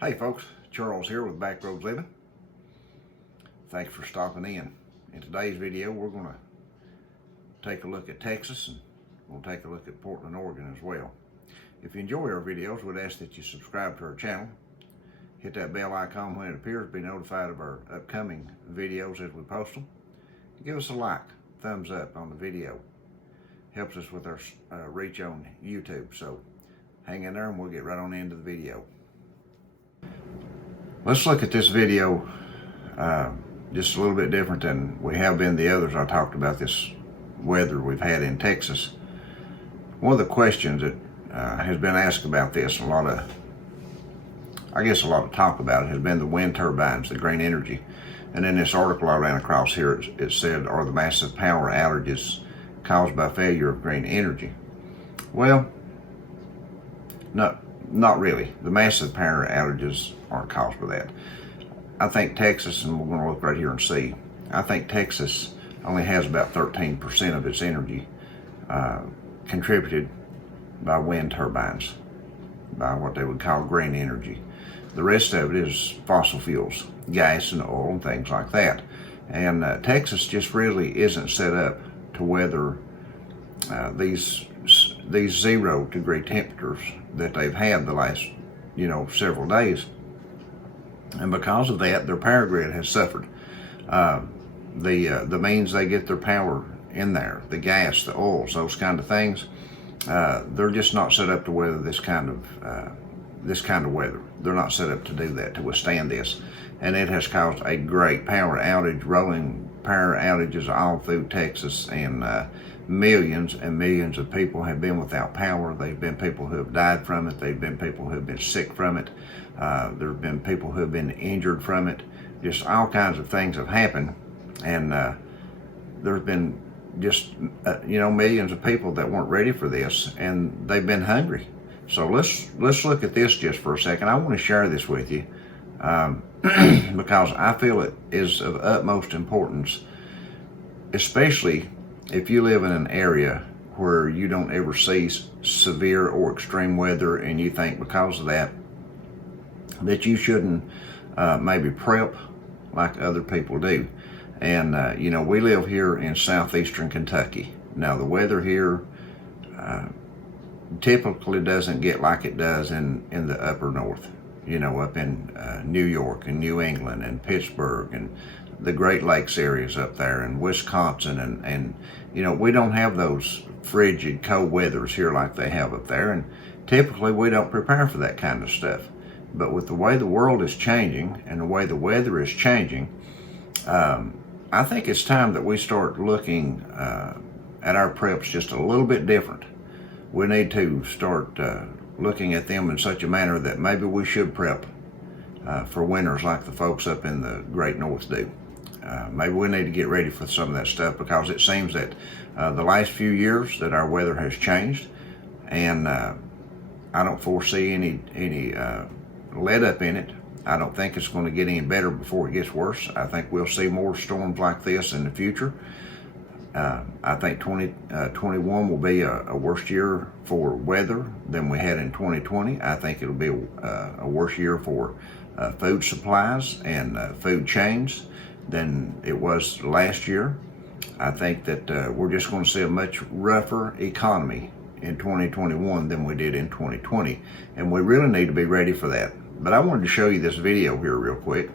Hey folks, Charles here with Backroads Living. Thanks for stopping in. In today's video, we're going to take a look at Texas and we'll take a look at Portland, Oregon as well. If you enjoy our videos, we'd ask that you subscribe to our channel. Hit that bell icon when it appears to be notified of our upcoming videos as we post them. Give us a like, thumbs up on the video. Helps us with our reach on YouTube. So hang in there and we'll get right on into the video. Let's look at this video just a little bit different than we have been the others. I talked about this weather we've had in Texas. One of the questions that has been asked about this, I guess a lot of talk about it, has been the wind turbines, the green energy. And in this article I ran across here, it said, are the massive power outages caused by failure of green energy? Well, not really. The massive power outages aren't caused by that. I think Texas, and we're going to look right here and see, I think Texas only has about 13% of its energy contributed by wind turbines, by what they would call green energy. The rest of it is fossil fuels, gas and oil and things like that. And Texas just really isn't set up to weather these 0-degree temperatures that they've had the last, several days. And because of that, their power grid has suffered. The means they get their power in there, the gas, the oils, those kind of things, they're just not set up to weather this kind of weather. They're not set up to do that, to withstand this. And it has caused a great power outage, rolling power outages all through Texas, and millions and millions of people have been without power. There have been people who have died from it. There have been people who have been sick from it. There have been people who have been injured from it. Just all kinds of things have happened. And there's been just, millions of people that weren't ready for this, and they've been hungry. So let's look at this just for a second. I want to share this with you because I feel it is of utmost importance, especially if you live in an area where you don't ever see severe or extreme weather, and you think because of that you shouldn't maybe prep like other people do. And we live here in southeastern Kentucky. Now the weather here typically doesn't get like it does in the upper north, up in New York and New England and Pittsburgh and the Great Lakes areas up there, and Wisconsin, and we don't have those frigid cold weathers here like they have up there, and typically we don't prepare for that kind of stuff. But with the way the world is changing and the way the weather is changing, I think it's time that we start looking at our preps just a little bit different. We need to start looking at them in such a manner that maybe we should prep for winters like the folks up in the Great North do. Maybe we need to get ready for some of that stuff, because it seems that the last few years that our weather has changed, and I don't foresee any let up in it. I don't think it's going to get any better before it gets worse. I think we'll see more storms like this in the future. I think 2021 will be a worse year for weather than we had in 2020. I think it'll be a worse year for food supplies and food chains than it was last year. I think that we're just going to see a much rougher economy in 2021 than we did in 2020, and we really need to be ready for that. But I wanted to show you this video here real quick.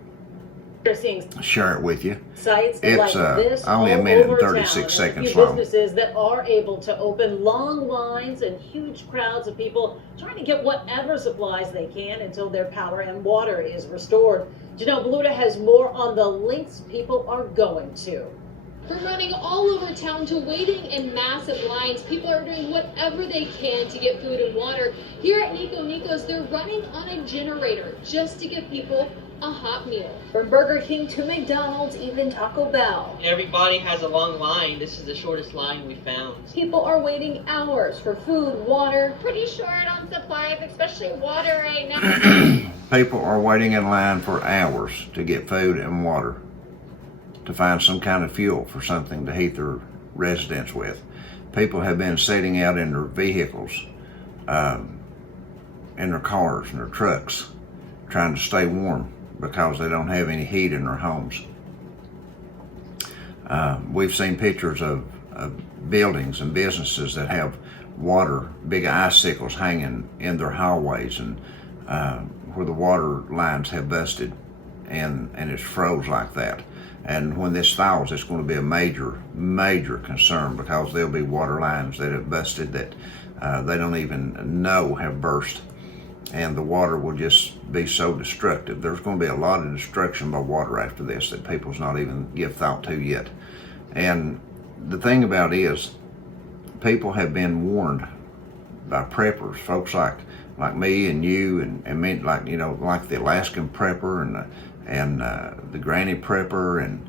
Share it with you. Sites it's like this only a minute and 36 seconds long. Businesses that are able to open long lines and huge crowds of people trying to get whatever supplies they can until their power and water is restored. Janelle Baluta has more on the lengths people are going to. From running all over town to waiting in massive lines, people are doing whatever they can to get food and water. Here at Nico Nico's, they're running on a generator just to give people a hot meal. From Burger King to McDonald's, even Taco Bell. Everybody has a long line. This is the shortest line we found. People are waiting hours for food, water. Pretty short on supplies, especially water right now. People are waiting in line for hours to get food and water, to find some kind of fuel for something to heat their residence with. People have been sitting out in their vehicles, in their cars and their trucks, trying to stay warm because they don't have any heat in their homes. We've seen pictures of buildings and businesses that have water, big icicles hanging in their hallways, and where the water lines have busted, and it's froze like that. And when this thaws, it's going to be a major concern, because there'll be water lines that have busted that they don't even know have burst, and the water will just be so destructive. There's going to be a lot of destruction by water after this that people's not even give thought to yet. And the thing about it is, people have been warned by preppers, folks like me and you and me, like, you know, like the Alaskan prepper and the Granny prepper and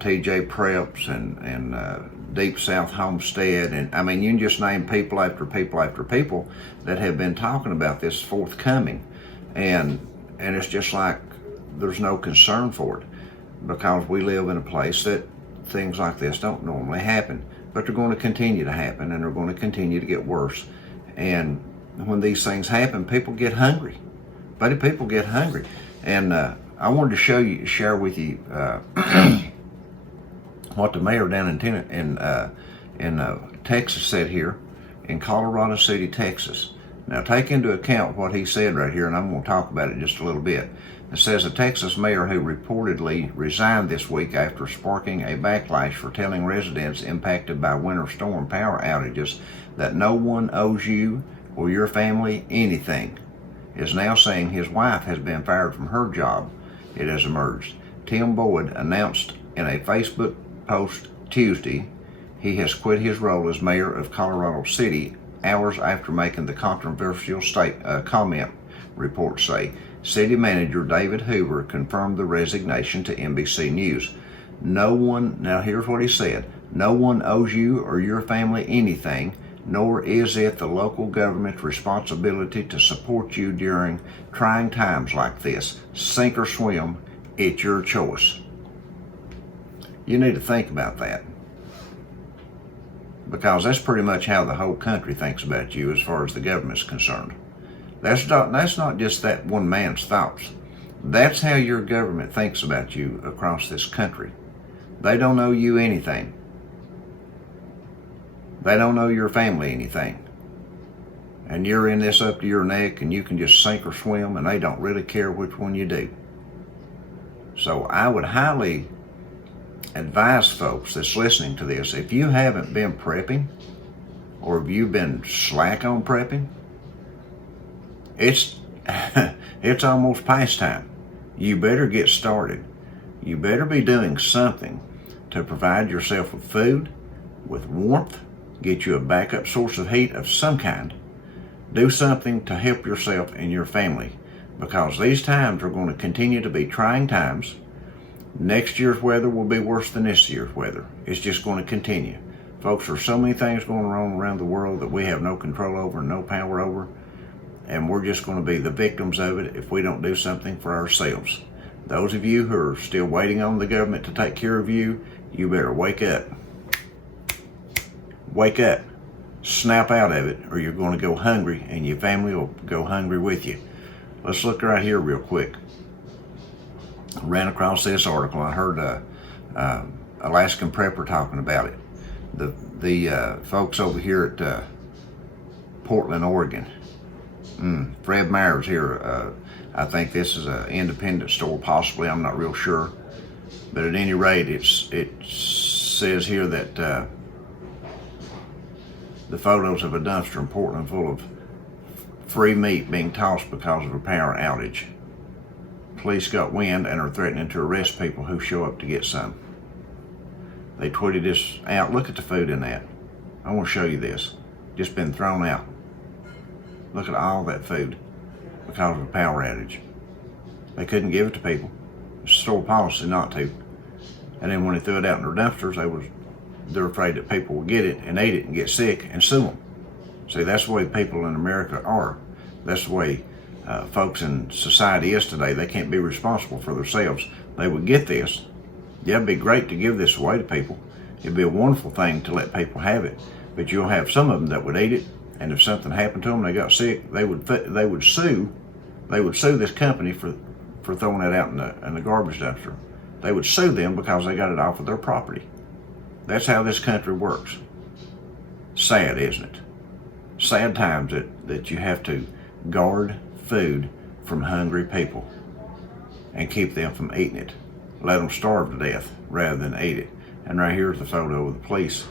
TJ Preps and Deep South Homestead, and I mean, you can just name people after people after people that have been talking about this forthcoming, and it's just like there's no concern for it, because we live in a place that things like this don't normally happen, but they're going to continue to happen, and they're going to continue to get worse. And when these things happen, people get hungry. Buddy, people get hungry. And I wanted to share with you what the mayor down in Texas said here in Colorado City, Texas. Now, take into account what he said right here, and I'm going to talk about it just a little bit. It says a Texas mayor who reportedly resigned this week after sparking a backlash for telling residents impacted by winter storm power outages that no one owes you or your family anything, is now saying his wife has been fired from her job. It has emerged. Tim Boyd announced in a Facebook post Tuesday he has quit his role as mayor of Colorado City hours after making the controversial comment, reports say. City manager David Hoover confirmed the resignation to NBC News. Now here's what he said, no one owes you or your family anything, nor is it the local government's responsibility to support you during trying times like this. Sink or swim, it's your choice. You need to think about that, because that's pretty much how the whole country thinks about you as far as the government's concerned. That's not just that one man's thoughts. That's how your government thinks about you across this country. They don't owe you anything. They don't owe your family anything. And you're in this up to your neck, and you can just sink or swim, and they don't really care which one you do. So I would highly advise folks that's listening to this, if you haven't been prepping, or if you've been slack on prepping, it's almost past time. You better get started. You better be doing something to provide yourself with food, with warmth, get you a backup source of heat of some kind. Do something to help yourself and your family, because these times are going to continue to be trying times. Next year's weather will be worse than this year's weather. It's just going to continue. Folks, there's so many things going on around the world that we have no control over, no power over, and we're just going to be the victims of it if we don't do something for ourselves. Those of you who are still waiting on the government to take care of you, you better wake up. Wake up. Snap out of it, or you're going to go hungry, and your family will go hungry with you. Let's look right here real quick. I ran across this article. I heard Alaskan prepper talking about it. The folks over here at Portland, Oregon. Fred Myers here. I think this is an independent store, possibly. I'm not real sure. But at any rate, it says here that the photos of a dumpster in Portland full of free meat being tossed because of a power outage. Police got wind and are threatening to arrest people who show up to get some. They tweeted this out. Look at the food in that. I want to show you this. Just been thrown out. Look at all that food because of a power outage. They couldn't give it to people. It's store policy not to. And then when they threw it out in their dumpsters, they're afraid that people will get it and eat it and get sick and sue them. See, that's the way people in America are. That's the way folks in society is today. They can't be responsible for themselves. They would get this. Yeah, it'd be great to give this away to people. It'd be a wonderful thing to let people have it. But you'll have some of them that would eat it, and if something happened to them, they got sick, they would sue they would sue this company for throwing it out in the garbage dumpster. They would sue them because they got it off of their property. That's how this country works. Sad, isn't it? Sad times that you have to guard food from hungry people and keep them from eating it. Let them starve to death rather than eat it. And right here's the photo of the police.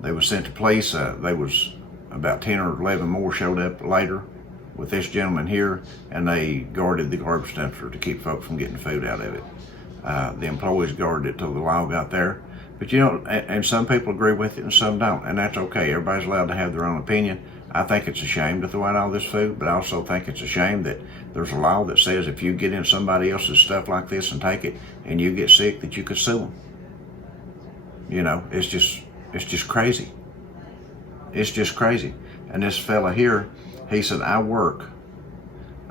They was sent to police. They was about 10 or 11 more showed up later with this gentleman here, and they guarded the garbage dumpster to keep folks from getting food out of it. The employees guarded it till the law got there. But you know, and some people agree with it and some don't, and that's okay. Everybody's allowed to have their own opinion. I think it's a shame to throw out all this food, but I also think it's a shame that there's a law that says if you get in somebody else's stuff like this and take it and you get sick, that you could sue them. You know, it's just crazy. It's just crazy. And this fella here, he said, I work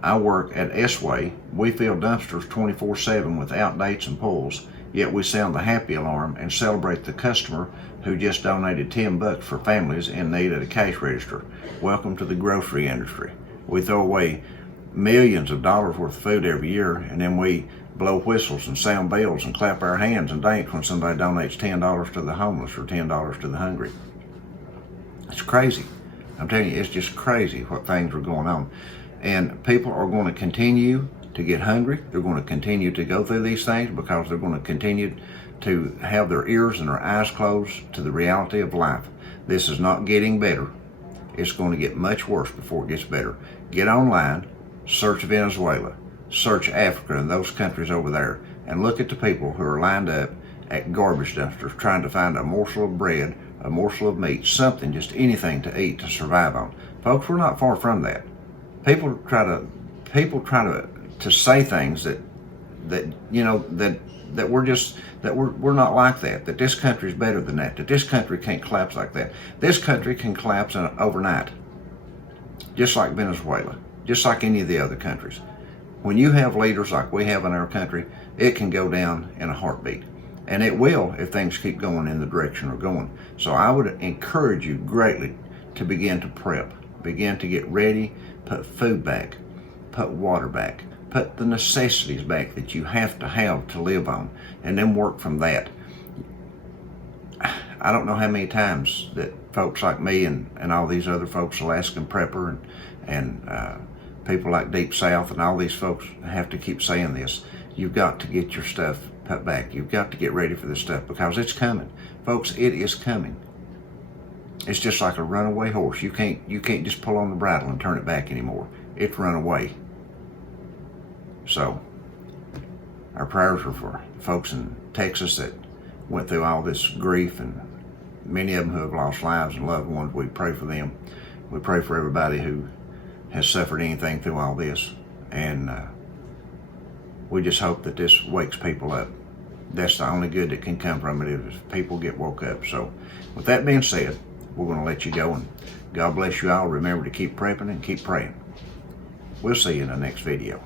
at S-Way. We fill dumpsters 24/7 with outdates and pulls, yet we sound the happy alarm and celebrate the customer who just donated $10 for families in need at a cash register. Welcome to the grocery industry. We throw away millions of dollars worth of food every year, and then we blow whistles and sound bells and clap our hands and dance when somebody donates $10 to the homeless or $10 to the hungry. It's crazy. I'm telling you, it's just crazy what things are going on. And people are going to continue to get hungry. They're going to continue to go through these things because they're going to continue to have their ears and their eyes closed to the reality of life. This is not getting better. It's going to get much worse before it gets better. Get online, search Venezuela, search Africa and those countries over there, and look at the people who are lined up at garbage dumpsters trying to find a morsel of bread, a morsel of meat, something, just anything to eat, to survive on. Folks, we're not far from that. People try to say things that you know that we're not like that. That this country's better than that. That this country can't collapse like that. This country can collapse overnight, just like Venezuela, just like any of the other countries. When you have leaders like we have in our country, it can go down in a heartbeat. And it will if things keep going in the direction we're going. So I would encourage you greatly to begin to prep, begin to get ready, put food back, put water back, put the necessities back that you have to live on, and then work from that. I don't know how many times that folks like me and all these other folks, Alaskan Prepper and people like Deep South and all these folks have to keep saying this. You've got to get your stuff put back. You've got to get ready for this stuff because it's coming. Folks, it is coming. It's just like a runaway horse. You can't just pull on the bridle and turn it back anymore. It's run away. So our prayers are for folks in Texas that went through all this grief, and many of them who have lost lives and loved ones. We pray for them. We pray for everybody who has suffered anything through all this, and we just hope that this wakes people up. That's the only good that can come from it, is people get woke up. So with that being said, we're going to let you go, and God bless you all. Remember to keep prepping and keep praying. We'll see you in the next video.